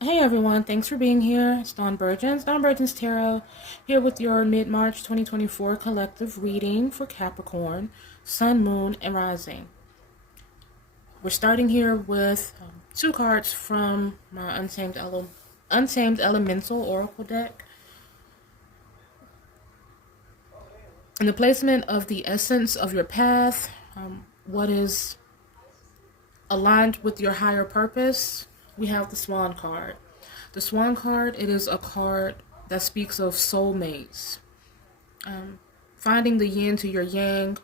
Hey everyone, thanks for being here. It's Dawn Burgeon's Tarot, here with your mid-March 2024 collective reading for Capricorn, Sun, Moon, and Rising. We're starting here with two cards from my Untamed Elemental Oracle deck. In the placement of the essence of your path, what is aligned with your higher purpose, we have the Swan card. The Swan card, it is a card that speaks of soulmates. Finding the yin to your yang,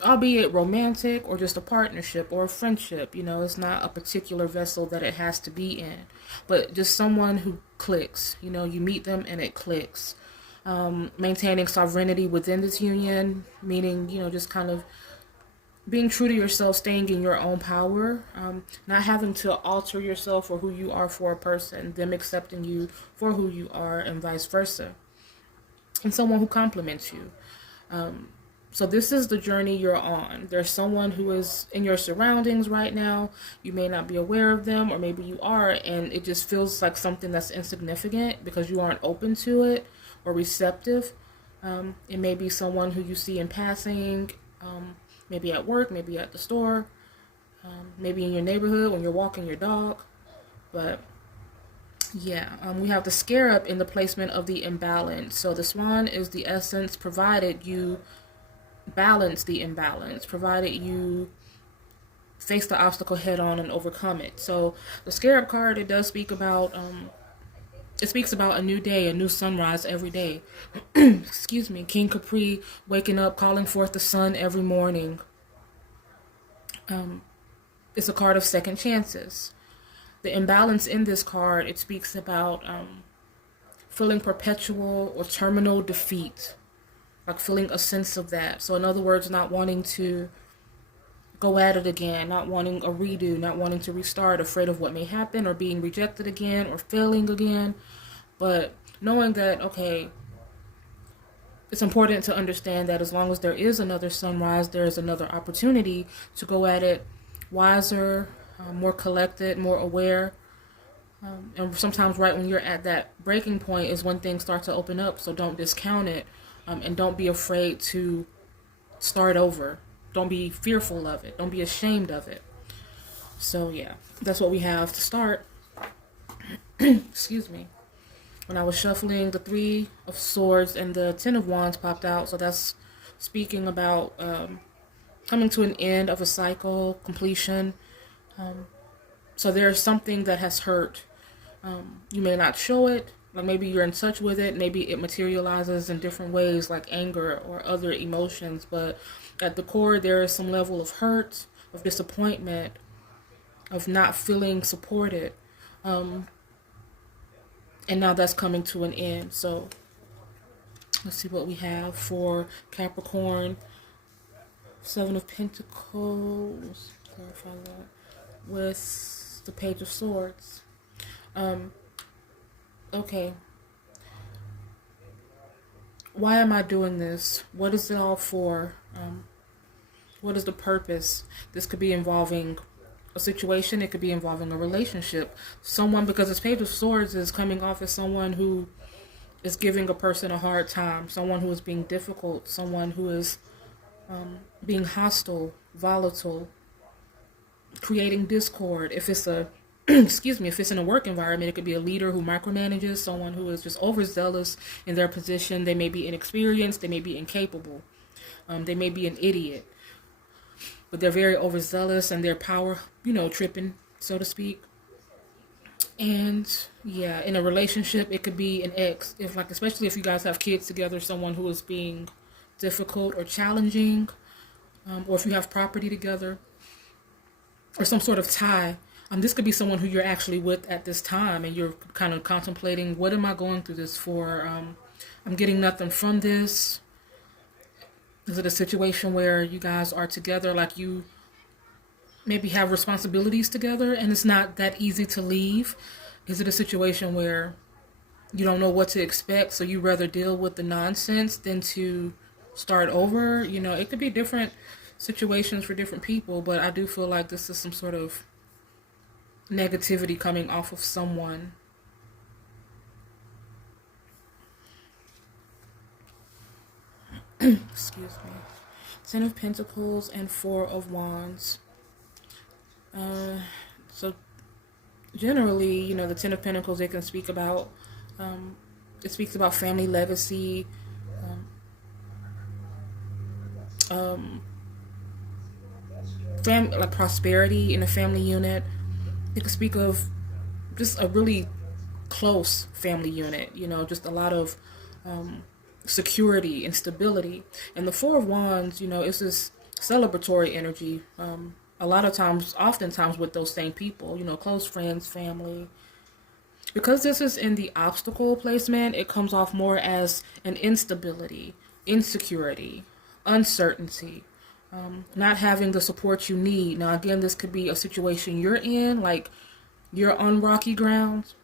albeit romantic or just a partnership or a friendship. It's not a particular vessel that it has to be in, but just someone who clicks. You meet them and it clicks. Maintaining sovereignty within this union, meaning, just kind of being true to yourself, staying in your own power, not having to alter yourself or who you are for a person, them accepting you for who you are, and vice versa. And someone who compliments you. So this is the journey you're on. There's someone who is in your surroundings right now. You may not be aware of them, or maybe you are, and it just feels like something that's insignificant because you aren't open to it or receptive. It may be someone who you see in passing, maybe at work, maybe at the store, maybe in your neighborhood when you're walking your dog. But yeah, we have the scarab in the placement of the imbalance. So the swan is the essence, provided you balance the imbalance, provided you face the obstacle head on and overcome it. So the scarab card, it does speak about it speaks about a new day, a new sunrise every day. Excuse me. King Capri waking up, calling forth the sun every morning. It's a card of second chances. The imbalance in this card, it speaks about feeling perpetual or terminal defeat, like feeling a sense of that. So in other words, not wanting to go at it again, not wanting a redo, not wanting to restart, afraid of what may happen or being rejected again or failing again. But knowing that, okay, it's important to understand that as long as there is another sunrise, there is another opportunity to go at it wiser, more collected, more aware. And sometimes right when you're at that breaking point is when things start to open up. So don't discount it, and don't be afraid to start over. Don't be fearful of it. Don't be ashamed of it. So yeah, that's what we have to start. Excuse me. When I was shuffling, the Three of Swords and the Ten of Wands popped out. So that's speaking about coming to an end of a cycle, completion. So there's something that has hurt. You may not show it. Like maybe you're in touch with it. Maybe it materializes in different ways like anger or other emotions. But at the core, there is some level of hurt, of disappointment, of not feeling supported. And now that's coming to an end. So let's see what we have for Capricorn. Seven of Pentacles. Clarify that. With the Page of Swords. Okay. Why am I doing this? What is it all for? What is the purpose? This could be involving a situation. It could be involving a relationship. Someone, because this Page of Swords is coming off as someone who is giving a person a hard time. Someone who is being difficult. Someone who is being hostile, volatile, creating discord. If it's a excuse me, if it's in a work environment, it could be a leader who micromanages, someone who is just overzealous in their position. They may be inexperienced, they may be incapable, they may be an idiot, but they're very overzealous and their power, tripping, so to speak. And yeah, in a relationship, it could be an ex, if like, especially if you guys have kids together, someone who is being difficult or challenging, or if you have property together or some sort of tie. This could be someone who you're actually with at this time, and you're kind of contemplating, what am I going through this for? I'm getting nothing from this. Is it a situation where you guys are together, like you maybe have responsibilities together, and it's not that easy to leave? Is it a situation where you don't know what to expect, so you rather deal with the nonsense than to start over? It could be different situations for different people, but I do feel like this is some sort of negativity coming off of someone. Excuse me. Ten of Pentacles and Four of Wands. So generally, the Ten of Pentacles, it can speak about, it speaks about family legacy, like prosperity in a family unit. It can speak of just a really close family unit, just a lot of security and stability. And the Four of Wands, it's this celebratory energy. A lot of times, oftentimes with those same people, close friends, family. Because this is in the obstacle placement, it comes off more as an instability, insecurity, uncertainty, not having the support you need. Now, again, this could be a situation you're in, like you're on rocky ground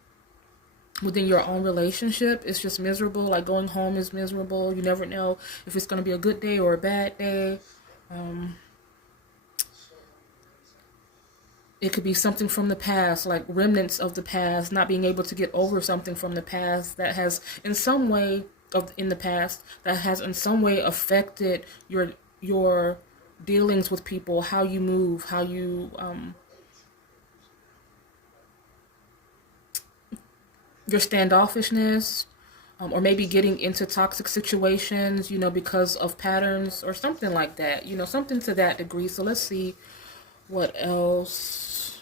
within your own relationship. It's just miserable. Like going home is miserable. You never know if it's going to be a good day or a bad day. It could be something from the past, like remnants of the past, not being able to get over something from the past that has in some way affected your dealings with people, how you move, how you your standoffishness, or maybe getting into toxic situations, because of patterns or something like that, something to that degree. So let's see what else.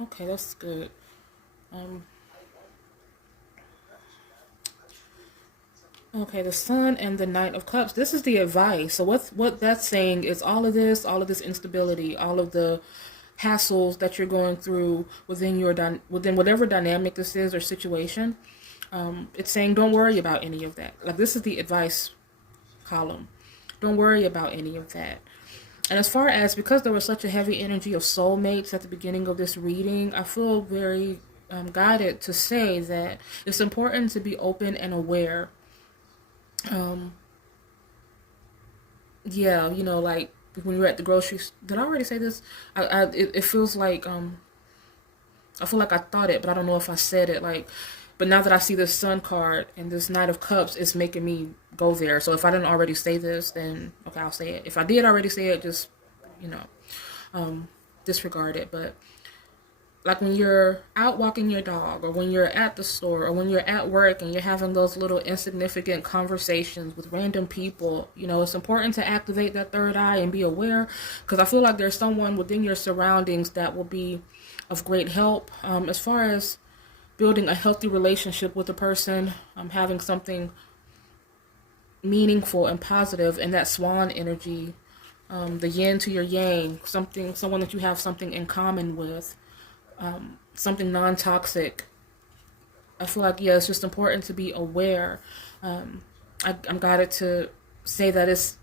Okay, that's good. Okay, the Sun and the Knight of Cups. This is the advice. So what that's saying is all of this instability, all of the hassles that you're going through within within whatever dynamic this is or situation. It's saying don't worry about any of that. Like, this is the advice column. Don't worry about any of that. And as far as, because there was such a heavy energy of soulmates at the beginning of this reading, I feel very guided to say that it's important to be open and aware. Yeah, like when you're at the grocery store. Did I already say this? It feels like, I feel like I thought it, but I don't know if I said it. Like, but now that I see this Sun card and this Knight of Cups, it's making me go there. So if I didn't already say this, then okay, I'll say it. If I did already say it, just, disregard it. But like when you're out walking your dog, or when you're at the store, or when you're at work and you're having those little insignificant conversations with random people, it's important to activate that third eye and be aware, because I feel like there's someone within your surroundings that will be of great help as far as building a healthy relationship with a person, having something meaningful and positive, and that swan energy, the yin to your yang, someone that you have something in common with, something non-toxic. I feel like, it's just important to be aware. I'm guided to say that it's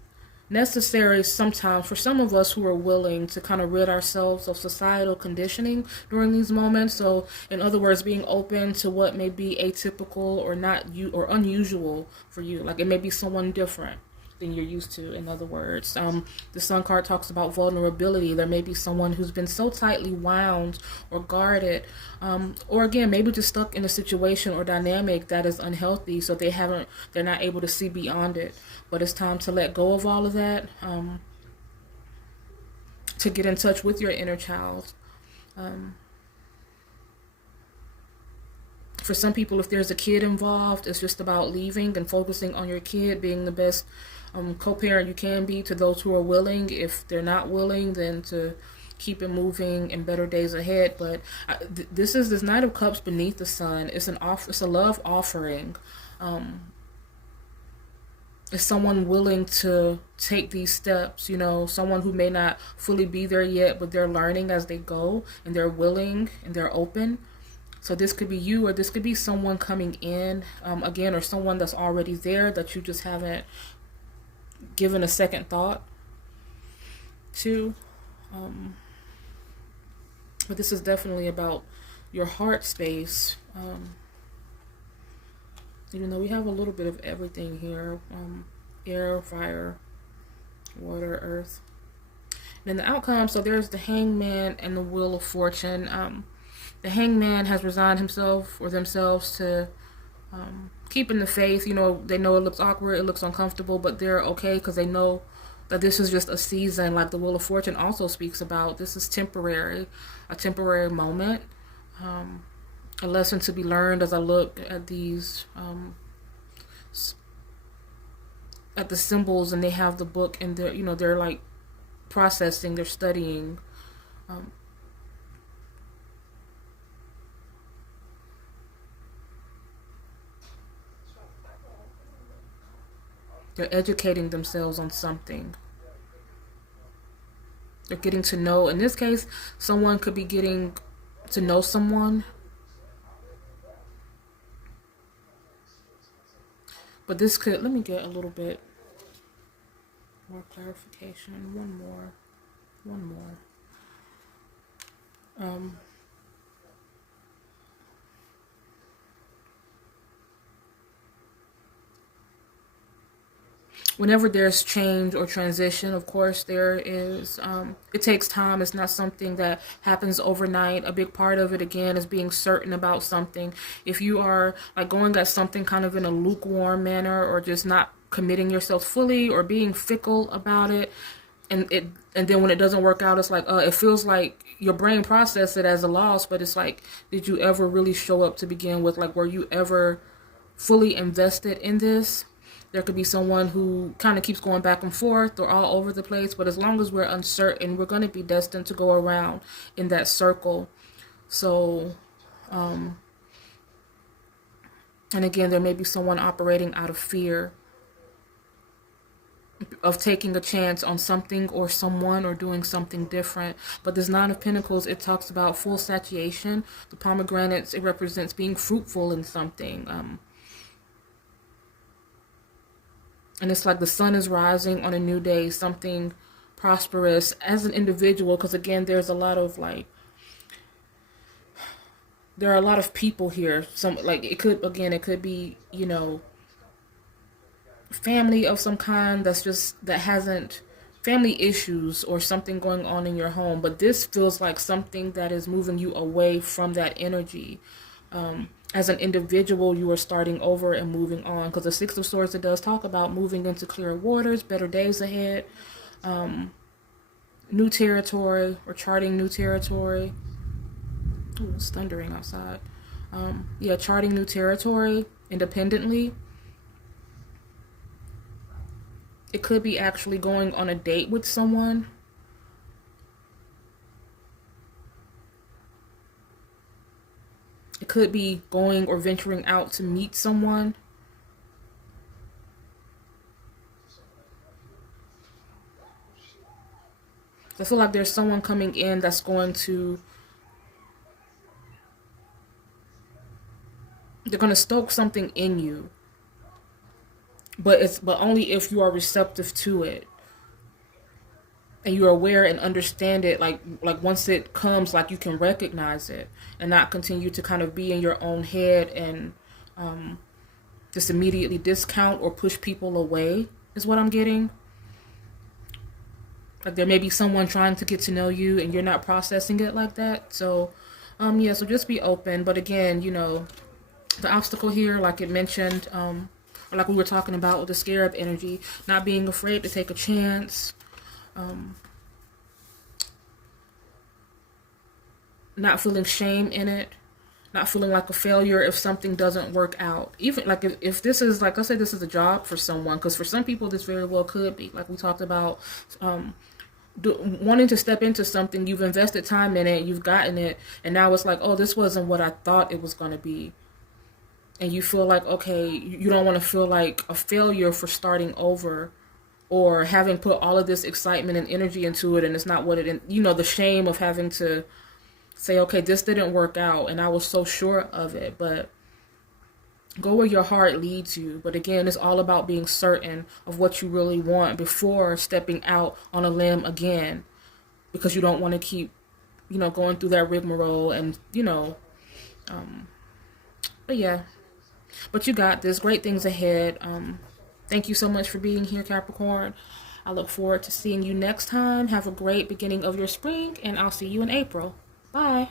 necessary sometimes for some of us who are willing to kind of rid ourselves of societal conditioning during these moments. So in other words, being open to what may be atypical or not or unusual for you. Like, it may be someone different than you're used to, in other words. The Sun card talks about vulnerability. There may be someone who's been so tightly wound or guarded, or again, maybe just stuck in a situation or dynamic that is unhealthy, so they're not able to see beyond it. But it's time to let go of all of that, to get in touch with your inner child. For some people, if there's a kid involved, it's just about leaving and focusing on your kid, being the best co-parent you can be to those who are willing. If they're not willing, then to keep it moving in better days ahead. But this Knight of Cups beneath the Sun. It's a love offering. Is someone willing to take these steps, someone who may not fully be there yet, but they're learning as they go, and they're willing and they're open. So this could be you, or this could be someone coming in, again, or someone that's already there that you just haven't given a second thought to. But this is definitely about your heart space. Even though we have a little bit of everything here, air, fire, water, earth. And then the outcome, so there's the Hangman and the Wheel of Fortune. The hangman has resigned himself or themselves to keeping the faith. You know, they know it looks awkward, it looks uncomfortable, but they're okay because they know that this is just a season, like the Wheel of Fortune also speaks about. This is temporary, a temporary moment. A lesson to be learned as I look at these, at the symbols, and they have the book, and they're, you know, they're like processing, they're studying. Um, they're educating themselves on something. They're getting to know. In this case, someone could be getting to know someone. But this could, let me get a little bit more clarification. One more. Whenever there's change or transition, of course, there is, it takes time. It's not something that happens overnight. A big part of it, again, is being certain about something. If you are like going at something kind of in a lukewarm manner, or just not committing yourself fully, or being fickle about it, and then when it doesn't work out, it's like, it feels like your brain processed it as a loss, but it's like, did you ever really show up to begin with? Like, were you ever fully invested in this? There could be someone who kind of keeps going back and forth or all over the place, but as long as we're uncertain, we're going to be destined to go around in that circle. So, and again, there may be someone operating out of fear of taking a chance on something or someone, or doing something different. But this Nine of Pentacles, it talks about full satiation. The pomegranates, it represents being fruitful in something. And it's like the sun is rising on a new day, something prosperous as an individual. Because again, there's a lot of like, there are a lot of people here. Some, like, it could, again, it could be, you know, family of some kind that's just, that hasn't, family issues or something going on in your home. But this feels like something that is moving you away from that energy. As an individual, you are starting over and moving on, because the Six of Swords, it does talk about moving into clearer waters, better days ahead, new territory, or charting new territory. Ooh, it's thundering outside. Yeah, charting new territory independently. It could be actually going on a date with someone. It could be going or venturing out to meet someone. I feel like there's someone coming in that's going to, they're going to stoke something in you. But only if you are receptive to it. And you're aware and understand it, like once it comes, like you can recognize it, and not continue to kind of be in your own head and just immediately discount or push people away, is what I'm getting. Like there may be someone trying to get to know you and you're not processing it like that. So yeah, so just be open. But again, you know, the obstacle here, like it mentioned, or like we were talking about with the scarab energy, not being afraid to take a chance. Not feeling shame in it, not feeling like a failure if something doesn't work out. Even like if this is, like I said, this is a job for someone, because for some people this very well could be, like we talked about, wanting to step into something, you've invested time in it, you've gotten it, and now it's like, oh, this wasn't what I thought it was going to be. And you feel like, okay, you don't want to feel like a failure for starting over, or having put all of this excitement and energy into it and it's not what it, you know, the shame of having to say, okay, this didn't work out and I was so sure of it. But go where your heart leads you. But again, it's all about being certain of what you really want before stepping out on a limb again, because you don't want to keep, you know, going through that rigmarole and, you know, but yeah, but you got this. Great things ahead. Thank you so much for being here, Capricorn. I look forward to seeing you next time. Have a great beginning of your spring, and I'll see you in April. Bye.